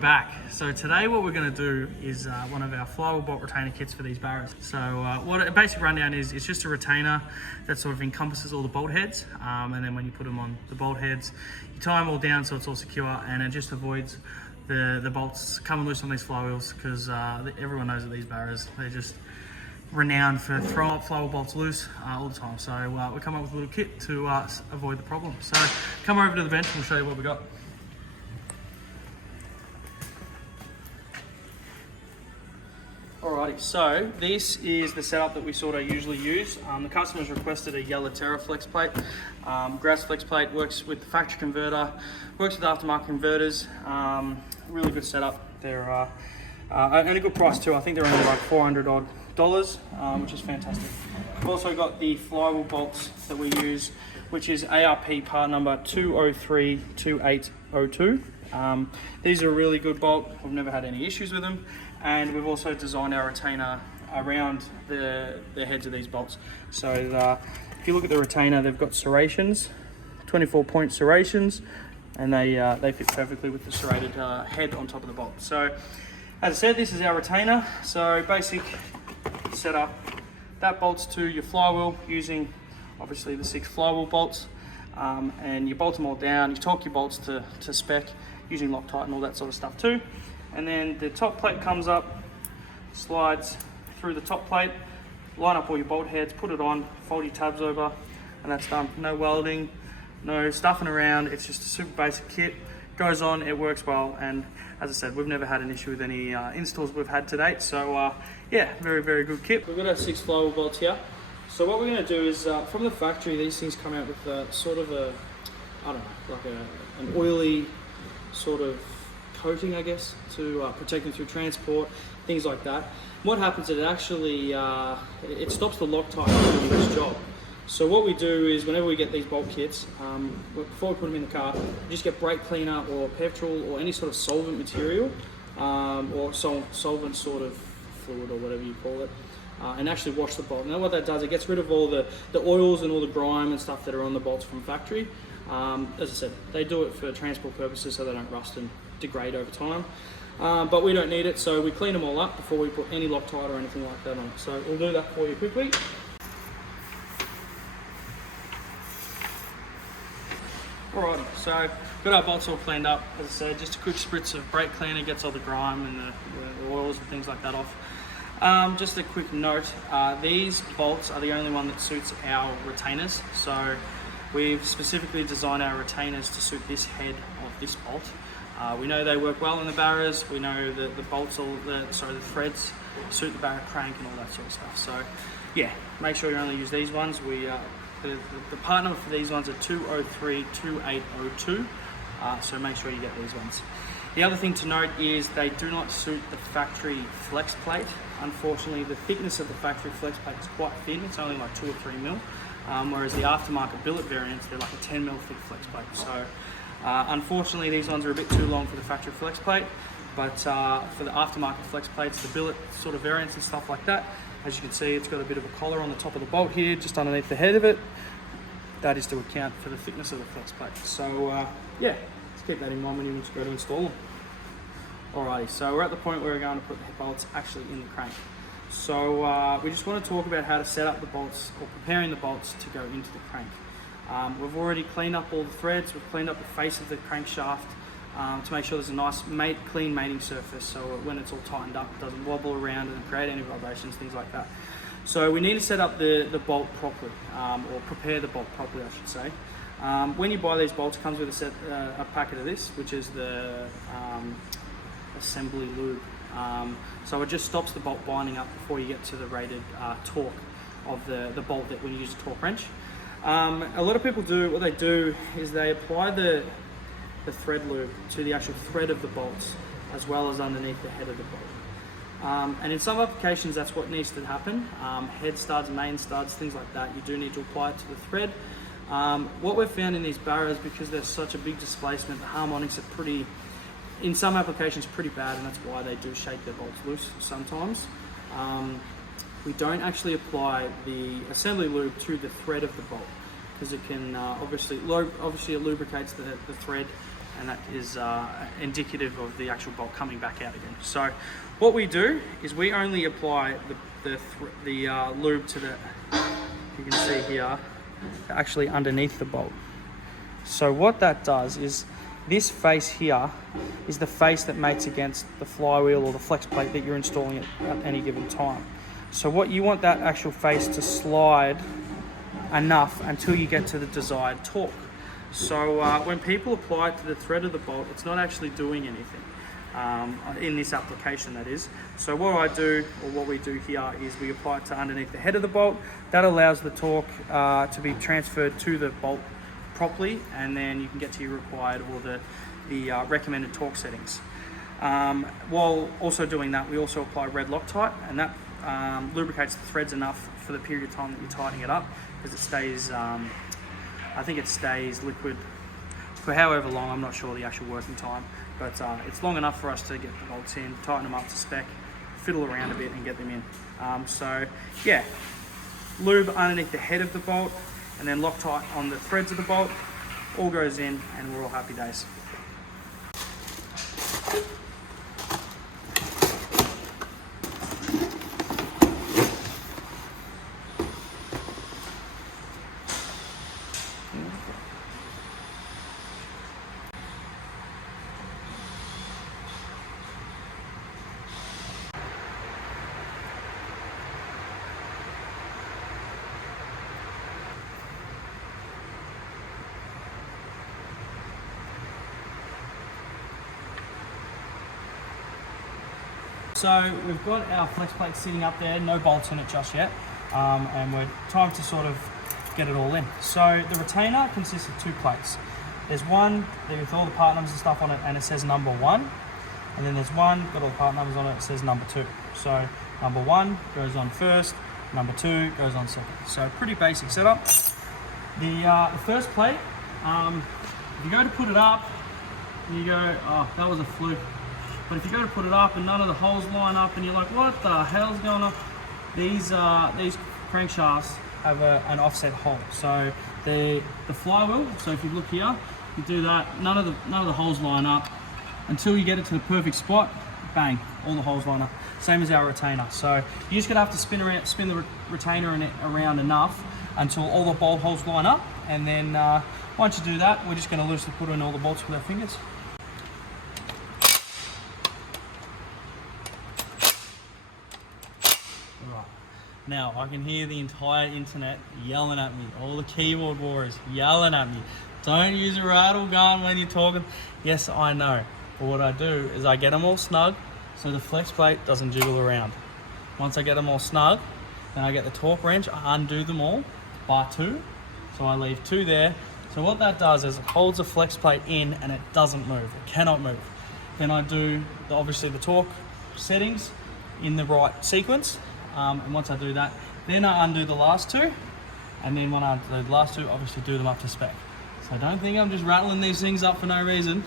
back. So today what we're going to do is one of our Flywheel bolt retainer kits for these barras. So what a basic rundown is, it's just a retainer that sort of encompasses all the bolt heads, and then when you put them on the bolt heads, you tie them all down so it's all secure, and it just avoids the bolts coming loose on these flywheels, because everyone knows that these barras, they're just renowned for throwing up flywheel bolts loose all the time. So we come up with a little kit to avoid the problem. So come over to the bench and we'll show you what we got. Alrighty, so this is the setup that we sort of usually use. The customer's requested a yellow Terra Flexplate. Grass Flexplate works with the factory converter, works with aftermarket converters. Really good setup. They're and a good price too. I think they're only like $400 odd, which is fantastic. We've also got the flywheel bolts that we use, which is ARP part number 2032802. These are a really good bolt. We've never had any issues with them. And we've also designed our retainer around the heads of these bolts. So if you look at the retainer, they've got serrations, 24-point serrations, and they fit perfectly with the serrated head on top of the bolt. So as I said, this is our retainer. So basic setup, that bolts to your flywheel using obviously the 6 flywheel bolts, and you bolt them all down, you torque your bolts to spec using Loctite and all that sort of stuff too. And then the top plate comes up, slides through the top plate, line up all your bolt heads, put it on, fold your tabs over, and that's done. No welding, no stuffing around. It's just a super basic kit. Goes on, it works well, and as I said, we've never had an issue with any installs we've had to date. So yeah, very, very good kit. We've got our 6 flywheel bolts here. So what we're going to do is, from the factory, these things come out with sort of a, I don't know, like an oily sort of coating, I guess, to protect them through transport, things like that. What happens is it actually it stops the Loctite from doing its job. So what we do is, whenever we get these bolt kits, before we put them in the car, we just get brake cleaner or petrol or any sort of solvent material, or solvent sort of fluid or whatever you call it, and actually wash the bolt. Now what that does, it gets rid of all the oils and all the grime and stuff that are on the bolts from factory. As I said, they do it for transport purposes so they don't rust and degrade over time, but we don't need it, so we clean them all up before we put any Loctite or anything like that on it. So we'll do that for you quickly. Alrighty, so got our bolts all cleaned up. As I said, just a quick spritz of brake cleaner gets all the grime and the oils and things like that off. Just a quick note, these bolts are the only one that suits our retainers. So we've specifically designed our retainers to suit this head of this bolt. We know they work well in the barras. We know that the bolts, the threads suit the barra crank and all that sort of stuff. So yeah, make sure you only use these ones. The part number for these ones are 2032802. So make sure you get these ones. The other thing to note is they do not suit the factory flex plate. Unfortunately, the thickness of the factory flex plate is quite thin. It's only like 2 or 3 mil. Whereas the aftermarket billet variants, they're like a 10 mil thick flex plate. So unfortunately, these ones are a bit too long for the factory flex plate, but for the aftermarket flex plates, the billet sort of variants and stuff like that, as you can see, it's got a bit of a collar on the top of the bolt here, just underneath the head of it. That is to account for the thickness of the flex plate. So yeah, let's keep that in mind when you go to install them. Alrighty, so we're at the point where we're going to put the bolts actually in the crank. So we just want to talk about how to set up the bolts, or preparing the bolts to go into the crank. We've already cleaned up all the threads, we've cleaned up the face of the crankshaft to make sure there's a nice clean mating surface, so when it's all tightened up it doesn't wobble around and create any vibrations, things like that. So we need to set up the bolt properly, or prepare the bolt properly I should say. When you buy these bolts, it comes with a packet of this, which is the assembly lube. So it just stops the bolt binding up before you get to the rated torque of the bolt that when you use a torque wrench. A lot of people what they do is they apply the thread lube to the actual thread of the bolts as well as underneath the head of the bolt. And in some applications that's what needs to happen. Head studs, main studs, things like that, you do need to apply it to the thread. What we've found in these barras, because there's such a big displacement, the harmonics are in some applications pretty bad, and that's why they do shake their bolts loose sometimes. We don't actually apply the assembly lube to the thread of the bolt, because it can obviously it lubricates the thread and that is indicative of the actual bolt coming back out again. So what we do is we only apply the lube to the, you can see here, actually underneath the bolt. So what that does is, this face here is the face that mates against the flywheel or the flex plate that you're installing at any given time. So what you want that actual face to slide enough until you get to the desired torque. So when people apply it to the thread of the bolt, it's not actually doing anything in this application, that is. So what I do, or what we do here, is we apply it to underneath the head of the bolt. That allows the torque to be transferred to the bolt properly, and then you can get to your required or the recommended torque settings. While also doing that, we also apply red Loctite, and that lubricates the threads enough for the period of time that you're tightening it up, because it stays, I think it stays liquid for however long. I'm not sure the actual working time, but it's long enough for us to get the bolts in, tighten them up to spec, fiddle around a bit and get them in. So yeah, lube underneath the head of the bolt, and then Loctite on the threads of the bolt, all goes in, and we're all happy days. So we've got our flex plate sitting up there, no bolts in it just yet, and we're time to sort of get it all in. So the retainer consists of two plates. There's one with all the part numbers and stuff on it, and it says number 1, and then there's one got all the part numbers on it, it says number 2. So number 1 goes on first, number 2 goes on second. So pretty basic setup. The first plate, if you go to put it up, you go, oh, that was a fluke. But if you go to put it up and none of the holes line up, and you're like, what the hell's going on? These crankshafts have an offset hole. So the flywheel, so if you look here, you do that, none of the holes line up until you get it to the perfect spot. Bang, all the holes line up. Same as our retainer. So you're just gonna have to spin the retainer around enough until all the bolt holes line up, and then once you do that, we're just gonna loosely put in all the bolts with our fingers. Now, I can hear the entire internet yelling at me, all the keyboard warriors yelling at me. Don't use a rattle gun when you're talking. Yes, I know. But what I do is I get them all snug so the flex plate doesn't jiggle around. Once I get them all snug, then I get the torque wrench, I undo them all, bar 2. So I leave 2 there. So what that does is it holds the flex plate in and it doesn't move, it cannot move. Then I do, obviously, the torque settings in the right sequence. And once I do that, then I undo the last 2, and then when I do the last 2, obviously do them up to spec. So don't think I'm just rattling these things up for no reason.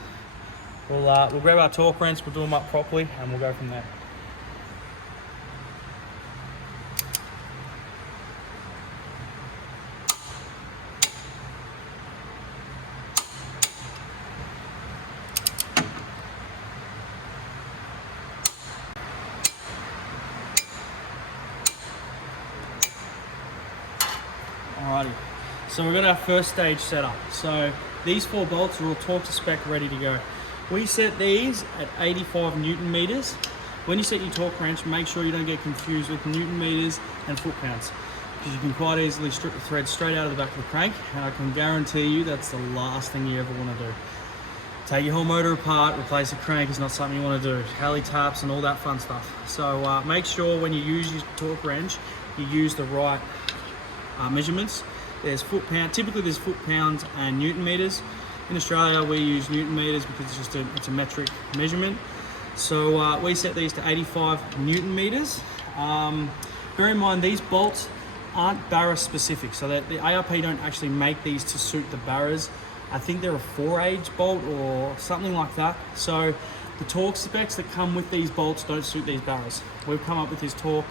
We'll grab our torque wrench, we'll do them up properly, and we'll go from there. Alrighty, so we've got our first stage set up. So these 4 bolts are all torque to spec, ready to go. We set these at 85 Newton meters. When you set your torque wrench, make sure you don't get confused with Newton meters and foot pounds, because you can quite easily strip the thread straight out of the back of the crank, and I can guarantee you that's the last thing you ever want to do. Take your whole motor apart, replace the crank is not something you want to do. Heli taps and all that fun stuff. So make sure when you use your torque wrench, you use the right measurements. There's foot pound, typically there's foot pounds and Newton meters. In Australia we use Newton meters because it's a metric measurement. So we set these to 85 Newton meters. Bear in mind these bolts aren't Barra specific, so that the ARP don't actually make these to suit the Barras. I think they're a 4-age bolt or something like that. So the torque specs that come with these bolts don't suit these Barras. We've come up with this torque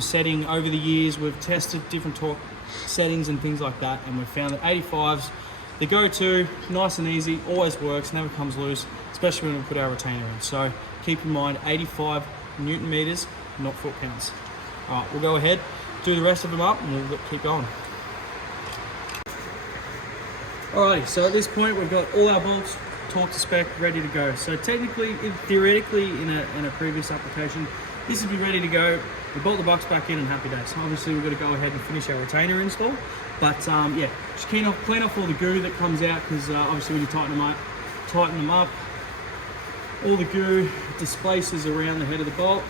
setting over the years. We've tested different torque settings and things like that, and we've found that 85's the go-to, nice and easy, always works, never comes loose, especially when we put our retainer in. So keep in mind 85 Newton meters, not foot-pounds. All right, we'll go ahead, do the rest of them up, and we'll keep going. Alrighty, so at this point we've got all our bolts torqued to spec, ready to go. So technically, theoretically, in a previous application, this would be ready to go. We bolt the box back in and happy days. Obviously, we've got to go ahead and finish our retainer install. But yeah, just clean off all the goo that comes out, because obviously when you tighten them up, all the goo displaces around the head of the bolt.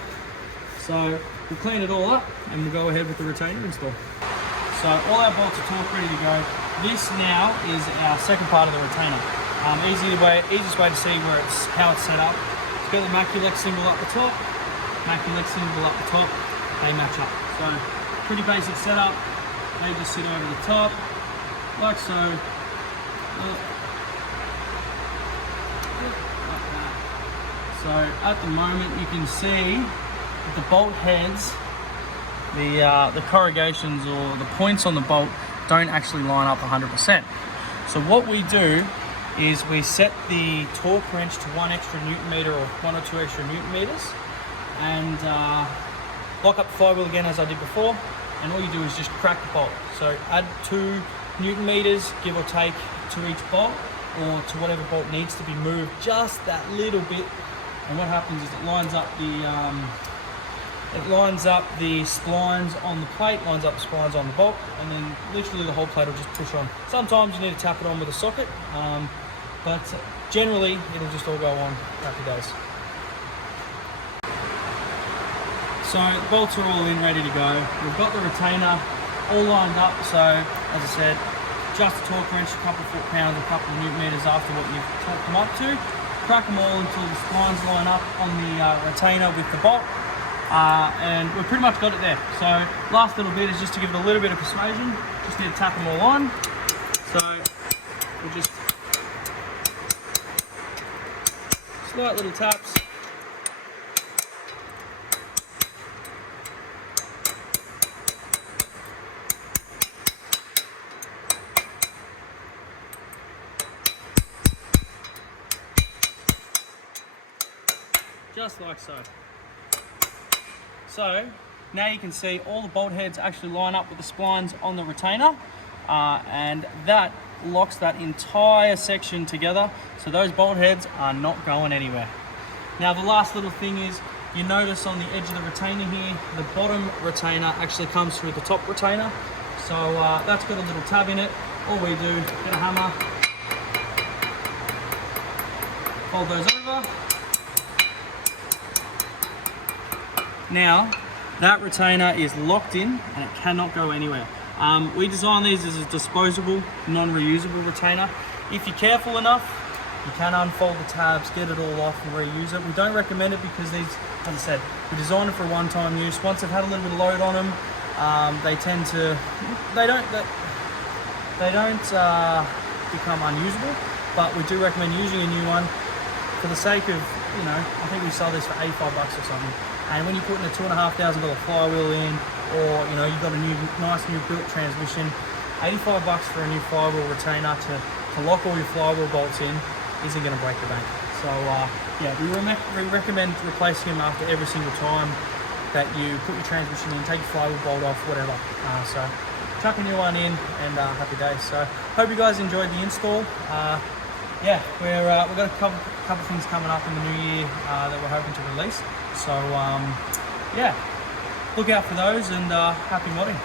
So we'll clean it all up and we'll go ahead with the retainer install. So all our bolts are torqued, ready to go. This now is our second part of the retainer. Easiest way to see how it's set up. It's got the Maculex symbol up the top, Maculex symbol up the top. They match up. So pretty basic setup. They just sit over the top, like so. Like that. So at the moment you can see that the bolt heads, the corrugations or the points on the bolt don't actually line up 100%. So what we do is we set the torque wrench to 1 extra Newton meter or 1 or 2 extra Newton meters, and lock up the flywheel again as I did before, and all you do is just crack the bolt. So add 2 Newton meters, give or take, to each bolt, or to whatever bolt needs to be moved just that little bit. And what happens is it lines up the splines on the plate, lines up the splines on the bolt, and then literally the whole plate will just push on. Sometimes you need to tap it on with a socket, but generally it'll just all go on happy days. So the bolts are all in, ready to go. We've got the retainer all lined up, so as I said, just a torque wrench, a couple of foot-pounds, a couple of Newton meters after what you've torqued them up to. Crack them all until the splines line up on the retainer with the bolt. And we've pretty much got it there. So last little bit is just to give it a little bit of persuasion. Just need to tap them all on. So we'll just slight little taps. Just like so. So now you can see all the bolt heads actually line up with the splines on the retainer, and that locks that entire section together, so those bolt heads are not going anywhere. Now the last little thing is, you notice on the edge of the retainer here, the bottom retainer actually comes through the top retainer, so that's got a little tab in it. All we do, get a hammer, fold those over. Now, that retainer is locked in and it cannot go anywhere. We designed these as a disposable, non-reusable retainer. If you're careful enough, you can unfold the tabs, get it all off and reuse it. We don't recommend it because these, as I said, we designed it for one-time use. Once they've had a little bit of load on them, they don't become unusable, but we do recommend using a new one for the sake of, I think we sell this for $85 or something. And when you're putting a $2,500 flywheel in, or you've got a nice new built transmission, $85 for a new flywheel retainer to lock all your flywheel bolts in isn't going to break the bank. So yeah, we recommend replacing them after every single time that you put your transmission in, take your flywheel bolt off, whatever. So chuck a new one in and happy days. So hope you guys enjoyed the install. Yeah, we've got a couple things coming up in the new year that we're hoping to release. So yeah, look out for those, and happy modding.